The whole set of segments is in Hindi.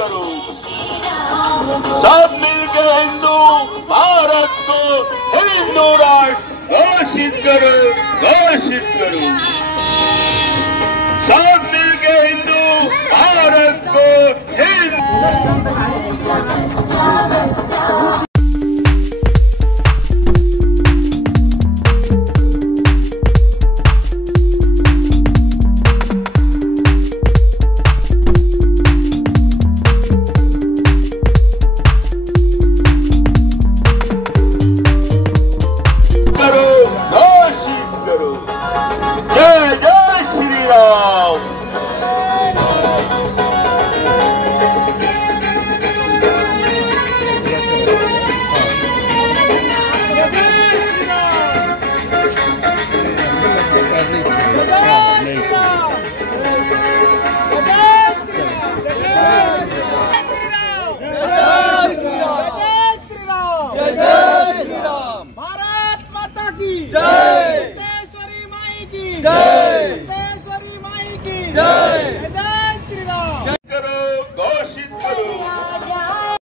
करो। सब मिलकर हिंदू भारत को हिंदू राष्ट्र घोषित करो, घोषित करो। सब मिलकर हिंदू भारत को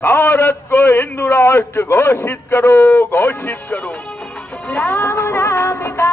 भारत को हिंदू राष्ट्र घोषित करो, घोषित करो। राम नाम का